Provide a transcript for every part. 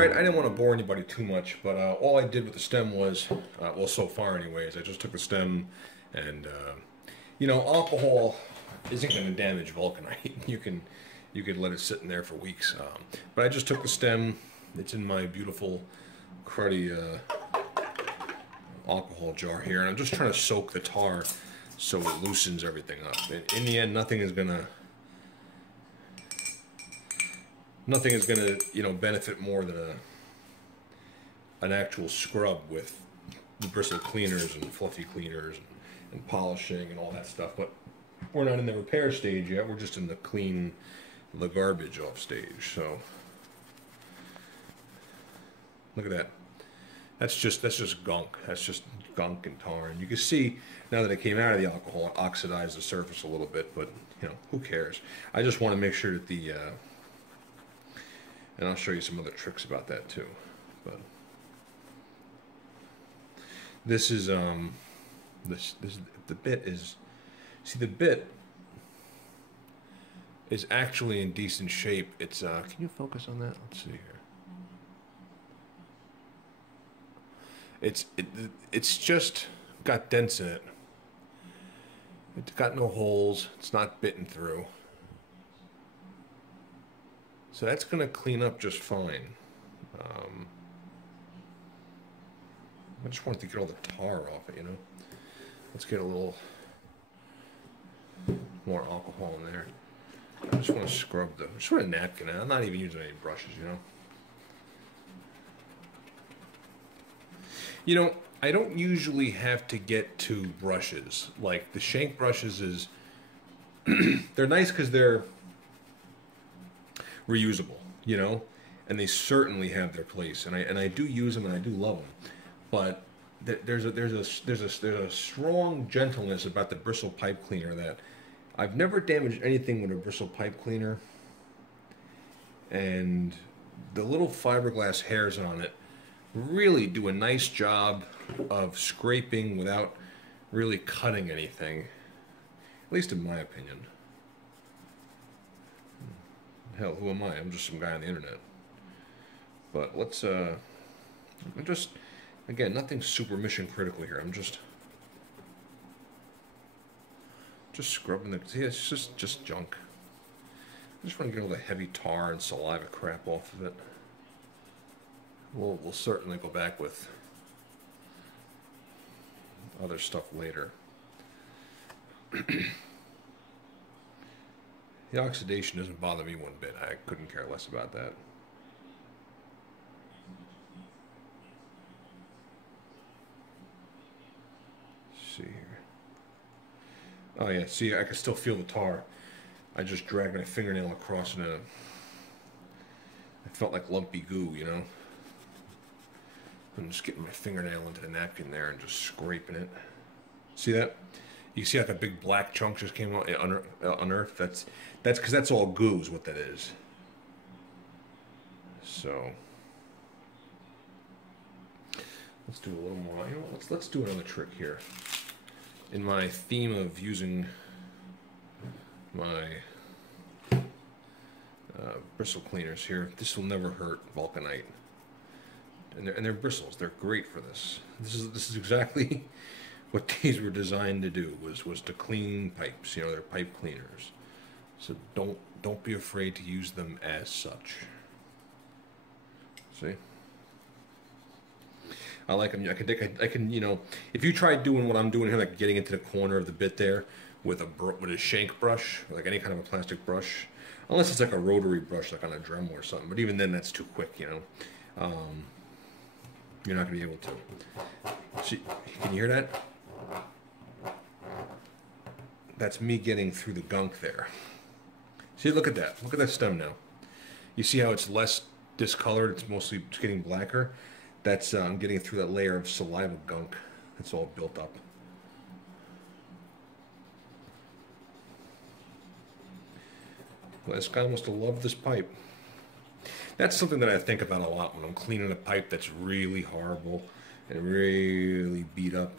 Alright, I didn't want to bore anybody too much, but all I did with the stem was, well, so far anyways, I just took the stem and, you know, alcohol isn't going to damage vulcanite. You can let it sit in there for weeks. But I just took the stem. It's in my beautiful, cruddy alcohol jar here, and I'm just trying to soak the tar so it loosens everything up. In the end, nothing is gonna, you know, benefit more than an actual scrub with the bristle cleaners and fluffy cleaners and polishing and all that stuff. But we're not in the repair stage yet. We're just in the clean the garbage off stage. So look at that. That's just gunk. That's just gunk and tar. And you can see now that it came out of the alcohol, it oxidized the surface a little bit. But you know, who cares? I just want to make sure that the and I'll show you some other tricks about that too. But this is this the bit is, see, the bit is actually in decent shape. It's can you focus on that? Let's see here. It's just got dents in it. It's got no holes. It's not bitten through. So that's going to clean up just fine. I just wanted to get all the tar off it, you know. Let's get a little more alcohol in there. I just want to scrub the, just want a napkin. I'm not even using any brushes, you know. You know, I don't usually have to get to brushes. Like the shank brushes is, they're nice because they're reusable, you know, and they certainly have their place. And I do use them and I do love them. But there's a strong gentleness about the bristle pipe cleaner that I've never damaged anything with a bristle pipe cleaner. And the little fiberglass hairs on it really do a nice job of scraping without really cutting anything, at least in my opinion. Hell, who am I? I'm just some guy on the internet. But let's I'm just, again, nothing super mission critical here. I'm just scrubbing the, see, it's just junk. I just want to get all the heavy tar and saliva crap off of it. We'll certainly go back with other stuff later. The oxidation doesn't bother me one bit. I couldn't care less about that. Let's see here. Oh yeah, see, I can still feel the tar. I just dragged my fingernail across and it felt like lumpy goo, you know? I'm just getting my fingernail into the napkin there and just scraping it. See that? You see like a big black chunk just came out unearthed? That's because that's all goo is what that is. So let's do a little more. You know, let's do another trick here. In my theme of using my bristle cleaners here, this will never hurt vulcanite. And they're bristles. They're great for this. This is exactly what these were designed to do. Was to clean pipes. You know, they're pipe cleaners. So don't be afraid to use them as such. See, I like them. I can you know, if you try doing what I'm doing here, like getting into the corner of the bit there with a shank brush, like any kind of a plastic brush, unless it's like a rotary brush, like on a Dremel or something. But even then, that's too quick. You know. You're not going to be able to. See, can you hear that? That's me getting through the gunk there. See, look at that. Look at that stem now. You see how it's less discolored? It's mostly just getting blacker. That's I'm getting through that layer of saliva gunk that's all built up. Well, this guy must have loved this pipe. That's something that I think about a lot when I'm cleaning a pipe that's really horrible and really beat up.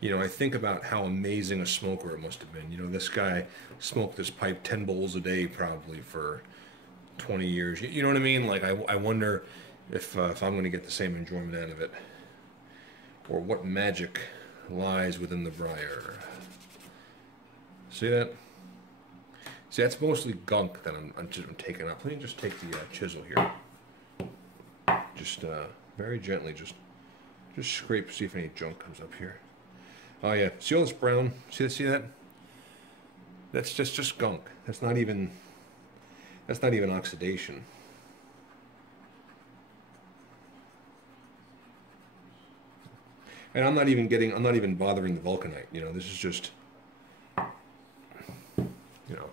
You know, I think about how amazing a smoker it must have been. You know, this guy smoked this pipe 10 bowls a day probably for 20 years. You know what I mean? Like, I wonder if I'm going to get the same enjoyment out of it, or what magic lies within the briar. See that? See, that's mostly gunk that I'm taking up. Let me just take the chisel here. Just very gently, just scrape, see if any junk comes up here. Oh yeah, see all this brown? See that? That's just gunk. That's not even oxidation. And I'm not even bothering the vulcanite. You know, this is just, you know,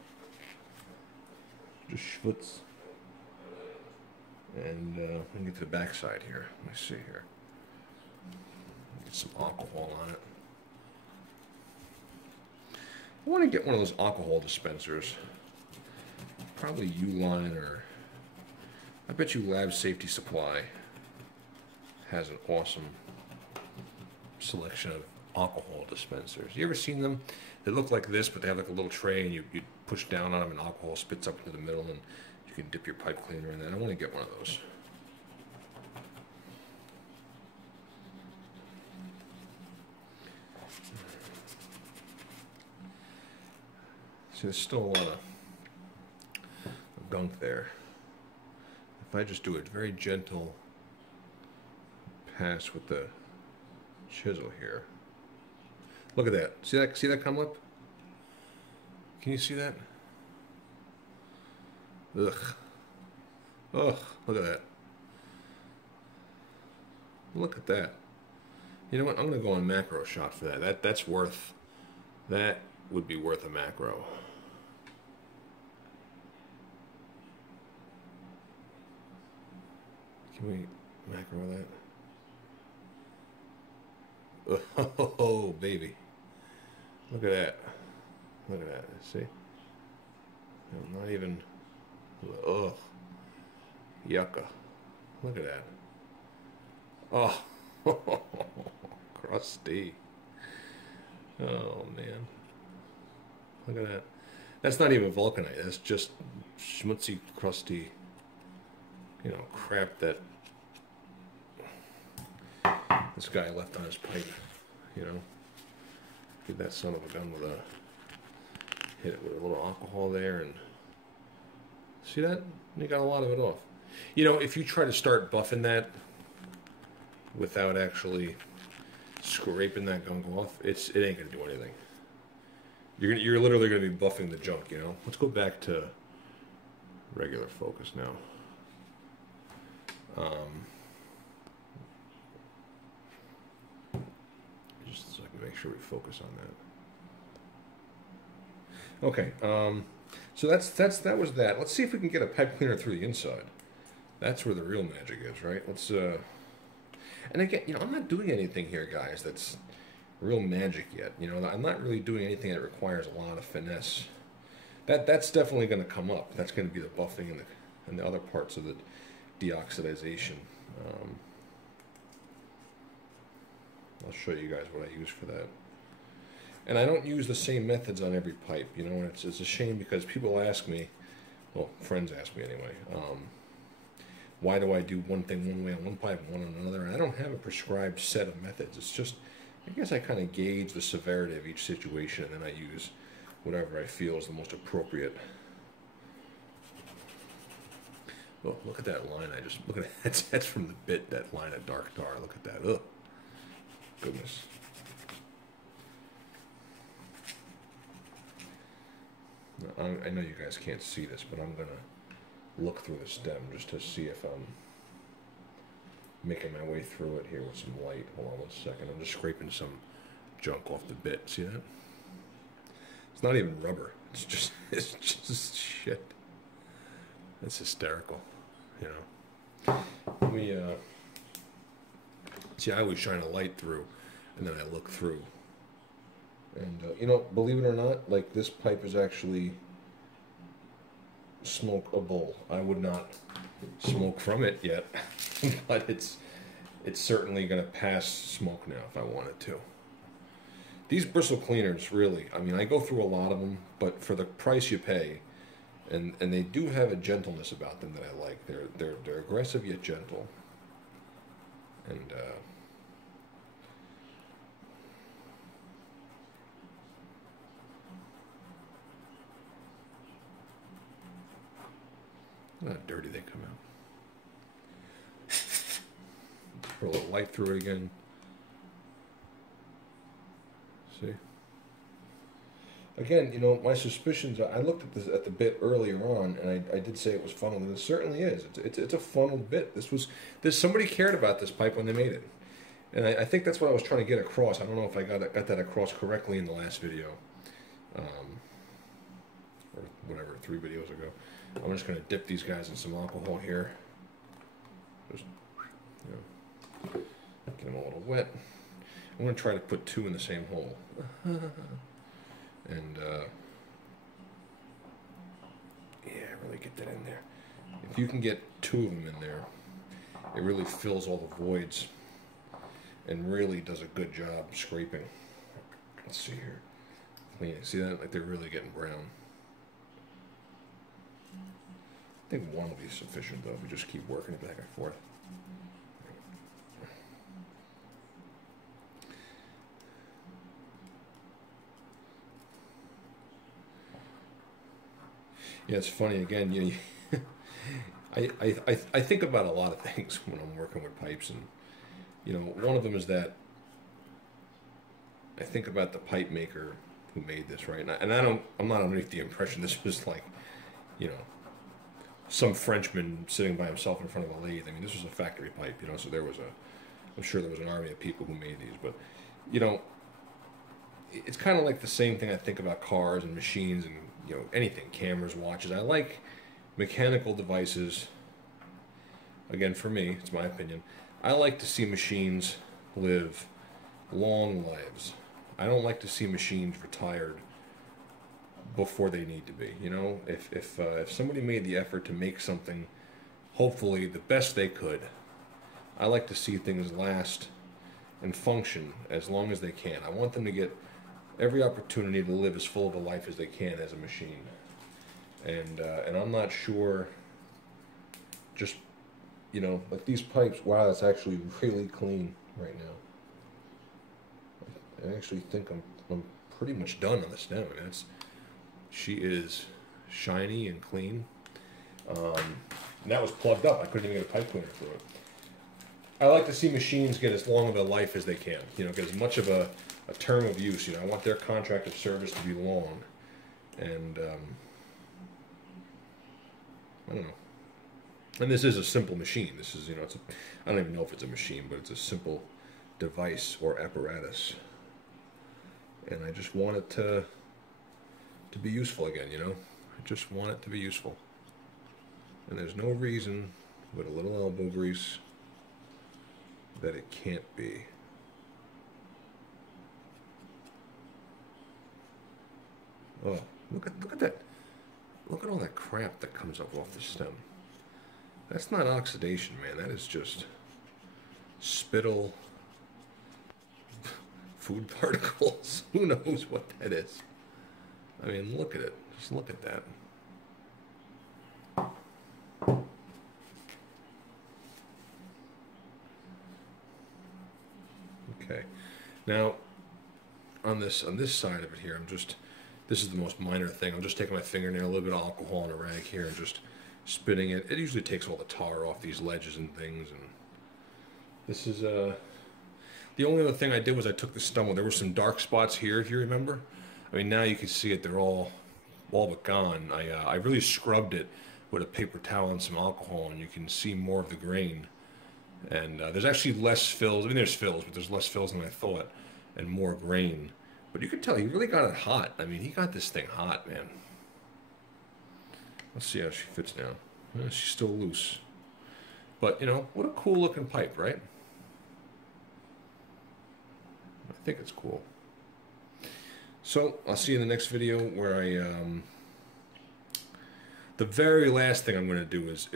just schwutz. And let me get to the back side here. Let me see here. Get some alcohol on it. I want to get one of those alcohol dispensers. Probably Uline, or I bet you Lab Safety Supply has an awesome selection of alcohol dispensers. You ever seen them? They look like this, but they have like a little tray, and you push down on them, and alcohol spits up into the middle, and you can dip your pipe cleaner in that. I want to get one of those. See, there's still a lot of gunk there. If I just do a very gentle pass with the chisel here. Look at that. See that? See that come up? Can you see that? Ugh. Ugh. Look at that. Look at that. You know what? I'm gonna go on macro shot for that. That's worth. That would be worth a macro. Can we macro that? Oh, baby. Look at that. Look at that. See? I'm not even... Ugh. Yucca. Look at that. Oh. Crusty. Oh, man. Look at that. That's not even vulcanite. That's just schmutzy, crusty, you know, crap that this guy left on his pipe, you know. Give that son of a gun with a, hit it with a little alcohol there, and see that? You got a lot of it off. You know, if you try to start buffing that without actually scraping that gunk off, it ain't gonna do anything. You're literally gonna be buffing the junk, you know. Let's go back to regular focus now. Just so I can make sure we focus on that. Okay, so that was that. Let's see if we can get a pipe cleaner through the inside. That's where the real magic is, right? Let's and again, you know, I'm not doing anything here, guys, that's real magic yet. You know, I'm not really doing anything that requires a lot of finesse. That's definitely going to come up. That's going to be the buffing and the other parts of the deoxidization. I'll show you guys what I use for that. And I don't use the same methods on every pipe, you know, and it's a shame because people ask me, well, friends ask me anyway, why do I do one thing one way on one pipe and one on another? And I don't have a prescribed set of methods. It's just, I guess I kind of gauge the severity of each situation, and then I use whatever I feel is the most appropriate. Oh, look at that line. Look at that. That's from the bit, that line of dark tar. Look at that. Ugh. Goodness. I know you guys can't see this, but I'm going to look through the stem just to see if I'm making my way through it here with some light. Hold on 1 second. I'm just scraping some junk off the bit. See that? It's not even rubber. It's just shit. It's hysterical, you know. Let me, see, I always shine a light through, and then I look through. And, you know, believe it or not, like, this pipe is actually smokable. I would not smoke from it yet, but it's certainly going to pass smoke now if I wanted to. These bristle cleaners, really, I mean, I go through a lot of them, but for the price you pay, and they do have a gentleness about them that I like. They're aggressive yet gentle. And look how dirty they come out. Put a little light through it again. See? Again, you know, my suspicions, I looked at this at the bit earlier on, and I did say it was funneled, and it certainly is. It's a funneled bit. Somebody cared about this pipe when they made it. And I think that's what I was trying to get across. I don't know if I got that across correctly in the last video. Or whatever, 3 videos ago. I'm just going to dip these guys in some alcohol here. Just, you know, get them a little wet. I'm going to try to put 2 in the same hole. And, yeah, really get that in there. If you can get 2 of them in there, it really fills all the voids and really does a good job scraping. Let's see here. Clean. See that? Like they're really getting brown. I think 1 will be sufficient, though, if we just keep working it back and forth. Yeah, it's funny, again, you know, I think about a lot of things when I'm working with pipes, and, you know, one of them is that I think about the pipe maker who made this, right? And I'm not underneath the impression this was like, you know, some Frenchman sitting by himself in front of a lathe. I mean, this was a factory pipe, you know, so I'm sure there was an army of people who made these, but, you know, it's kind of like the same thing I think about cars and machines and, you know, anything, cameras, watches. I like mechanical devices. Again, for me, it's my opinion, I like to see machines live long lives. I don't like to see machines retired before they need to be. You know, if somebody made the effort to make something, hopefully the best they could, I like to see things last and function as long as they can. I want them to get every opportunity to live as full of a life as they can as a machine. And I'm not sure, just, you know, like these pipes, wow, that's actually really clean right now. I actually think I'm pretty much done on the stem. I mean, she is shiny and clean. And that was plugged up. I couldn't even get a pipe cleaner through it. I like to see machines get as long of a life as they can. You know, get as much of a term of use. You know, I want their contract of service to be long. And I don't know. And this is a simple machine. This is, you know, I don't even know if it's a machine, but it's a simple device or apparatus. And I just want it to be useful again, you know? I just want it to be useful. And there's no reason with a little elbow grease that it can't be. Oh, look at that. Look at all that crap that comes up off the stem. That's not oxidation, man. That is just spittle, food particles. Who knows what that is? I mean, look at it. Just look at that. Okay. Now, on this side of it here, this is the most minor thing. I'm just taking my fingernail, a little bit of alcohol in a rag here, and just spitting it. It usually takes all the tar off these ledges and things. And this is the only other thing I did was I took the stumble. There were some dark spots here, if you remember. I mean, now you can see it. They're all but gone. I really scrubbed it with a paper towel and some alcohol, and you can see more of the grain. And there's actually less fills. I mean, there's fills, but there's less fills than I thought, and more grain. But you can tell he really got it hot. I mean, he got this thing hot, man. Let's see how she fits now. She's still loose. But, you know, what a cool looking pipe, right? I think it's cool. So, I'll see you in the next video where the very last thing I'm going to do is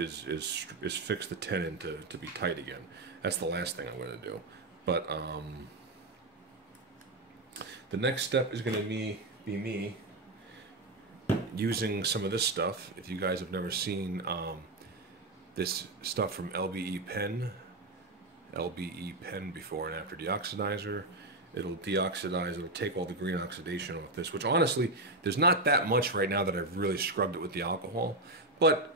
fix the tenon to be tight again. That's the last thing I'm going to do. But, the next step is going to be me using some of this stuff. If you guys have never seen this stuff from LBE Pen, LBE pen before and after deoxidizer. It'll deoxidize, it'll take all the green oxidation off this, which honestly, there's not that much right now that I've really scrubbed it with the alcohol. But,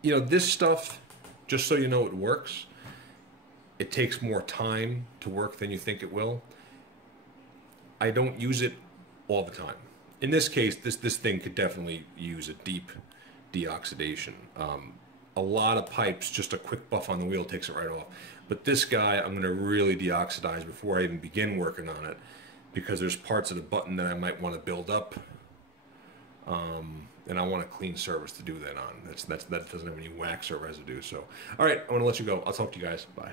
you know, this stuff, just so you know it works, it takes more time to work than you think it will. I don't use it all the time. In this case, this thing could definitely use a deep deoxidation. A lot of pipes, just a quick buff on the wheel takes it right off. But this guy, I'm going to really deoxidize before I even begin working on it, because there's parts of the button that I might want to build up, and I want a clean surface to do that on. That doesn't have any wax or residue. So, all right, I want to let you go. I'll talk to you guys. Bye.